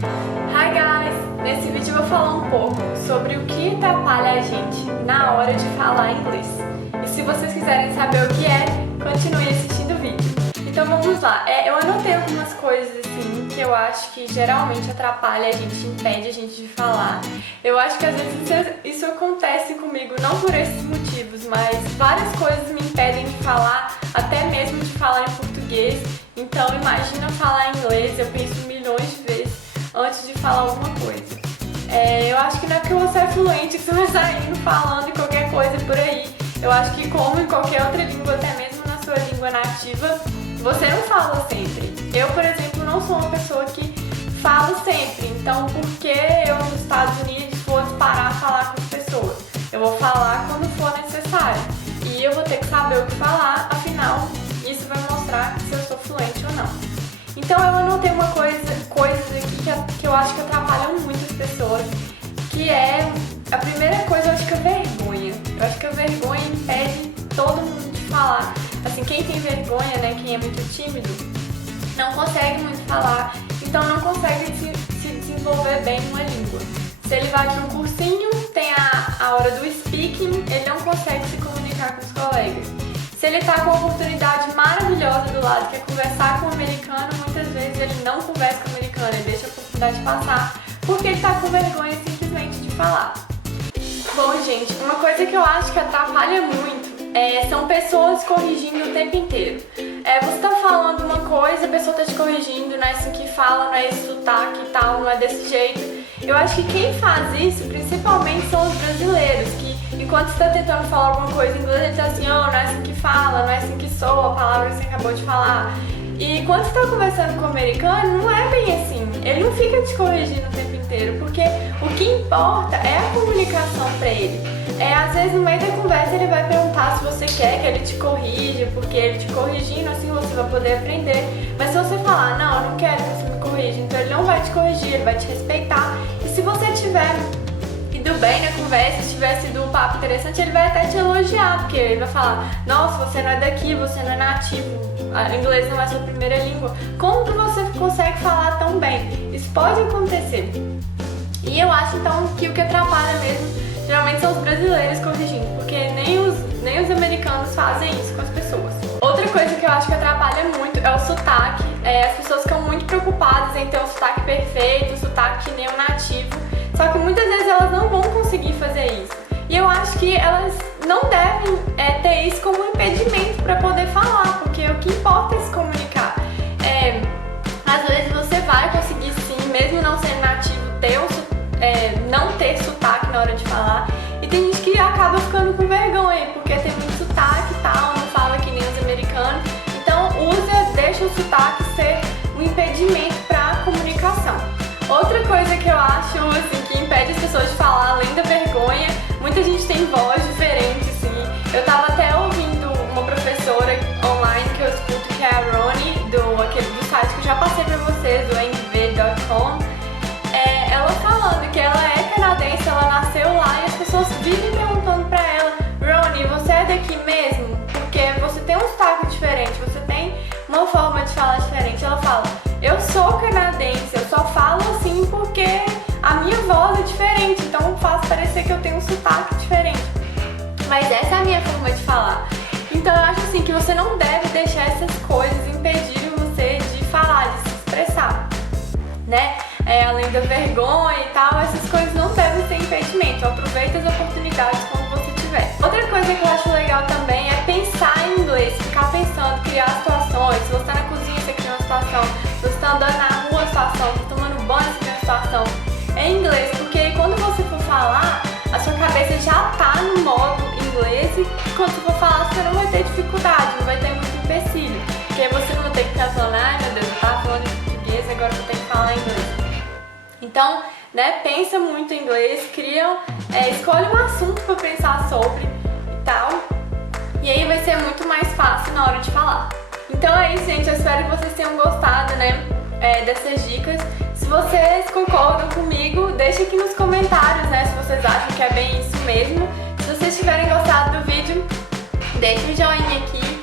Hi guys! Nesse vídeo eu vou falar um pouco sobre o que atrapalha a gente na hora de falar inglês. E se vocês quiserem saber o que é, continue assistindo o vídeo. Então vamos lá. Eu anotei algumas coisas assim que eu acho que geralmente atrapalha a gente, impede a gente de falar. Eu acho que às vezes isso acontece comigo não por esses motivos, mas várias coisas me impedem de falar, até mesmo de falar em português. Então imagina falar inglês, eu penso milhões de vezes antes de falar alguma coisa. Eu acho que não é porque você é fluente que você vai saindo falando em qualquer coisa por aí. Eu acho que como em qualquer outra língua, até mesmo na sua língua nativa, você não fala sempre. Eu, por exemplo, não sou uma pessoa que falo sempre. Então, por que eu nos Estados Unidos vou parar a falar com as pessoas? Eu vou falar quando for necessário. E eu vou ter que saber o que falar, afinal, isso vai mostrar se eu sou fluente ou não. Então eu anotei coisas aqui que eu acho que atrapalham muito as pessoas, que é, a primeira coisa, eu acho que é vergonha. Eu acho que a vergonha impede todo mundo de falar. Assim, quem tem vergonha, né, quem é muito tímido, não consegue muito falar, então não consegue se desenvolver bem numa língua. Se ele vai para um cursinho, tem a hora do speaking, ele não consegue se comunicar com os colegas. Se ele está com uma oportunidade maravilhosa do lado, que é conversar com o americano, muitas vezes ele não conversa com o americano, ele deixa a oportunidade passar, porque ele está com vergonha simplesmente de falar. Bom, gente, uma coisa que eu acho que atrapalha muito são pessoas corrigindo o tempo inteiro. Você tá falando uma coisa, a pessoa tá te corrigindo, não é assim que fala, não é esse sotaque e tal, não é desse jeito. Eu acho que quem faz isso, principalmente, são os brasileiros, que enquanto você tá tentando falar alguma coisa em inglês, ele tá assim, oh, não é assim que fala, não é assim que soa a palavra que você acabou de falar. E quando você tá conversando com o americano, não é bem assim. Ele não fica te corrigindo o tempo inteiro, porque o que importa é a comunicação pra ele. Às vezes no meio da conversa ele vai perguntar se você quer que ele te corrija, porque ele te corrigindo, assim você vai poder aprender. Mas se você falar, não, eu não quero que você me corrija, então ele não vai te corrigir, ele vai te respeitar. E se você tiver ido bem na conversa, se tiver sido um papo interessante, ele vai até te elogiar, porque ele vai falar, nossa, você não é daqui, você não é nativo, o inglês não é sua primeira língua, como que você consegue falar tão bem? Isso pode acontecer. E eu acho então que o que atrapalha mesmo geralmente são os brasileiros corrigindo, porque nem os americanos fazem isso com as pessoas. Outra coisa que eu acho que atrapalha muito é o sotaque. As pessoas ficam muito preocupadas em ter um sotaque perfeito, um sotaque que nem um nativo, só que muitas vezes elas não vão conseguir fazer isso. E eu acho que elas não devem ter isso como um impedimento para poder falar, porque o que importa é se comunicar. Às vezes você vai conseguir sim, mesmo não sendo nativo, não ter sotaque na hora de falar. E tem gente que acaba ficando com vergonha, porque tem muito sotaque e tal, não fala que nem os americanos. Então deixa o sotaque ser um impedimento para a comunicação. Outra coisa que eu acho assim, que impede as pessoas de falar, além da vergonha, muita gente tem voz diferente, assim. Eu tava até ouvindo uma professora online que eu escuto, que é a Roni, do site que eu já passei pra vocês, do NV.com. Ela falando que ela é canadense, ela nasceu lá e as pessoas vivem perguntando pra ela, Roni, você é daqui mesmo? Porque você tem um sotaque diferente, você tem uma forma de falar diferente. Ela fala, eu sou canadense, eu só falo assim porque a minha voz é diferente, então faz parecer que eu tenho um sotaque diferente. Mas essa é a minha forma de falar. Então eu acho assim que você não deve deixar essas coisas impedirem você de falar, de se expressar, né? Além da vergonha e tal, essas coisas não devem ser impedimento. Aproveita as oportunidades quando você tiver. Outra coisa que eu acho legal também é pensar em inglês, ficar pensando, criar situações. Se você tá na cozinha, você cria uma situação. Se você tá andando na rua, situação. Se você tá tomando banho, você cria uma situação. Em inglês, porque quando você for falar, a sua cabeça já tá no modo inglês e quando você for falar, você não vai ter dificuldade, não vai ter muito empecilho. Porque você não vai ter que ficar falando, ai meu Deus, eu tava falando em português, agora eu vou ter que falar em inglês. Então, né, pensa muito em inglês, escolhe um assunto para pensar sobre e tal, e aí vai ser muito mais fácil na hora de falar. Então é isso, gente, eu espero que vocês tenham gostado, né, dessas dicas. Se vocês concordam comigo, deixa aqui nos comentários, né, se vocês acham que é bem isso mesmo. Se vocês tiverem gostado do vídeo, deixa um joinha aqui.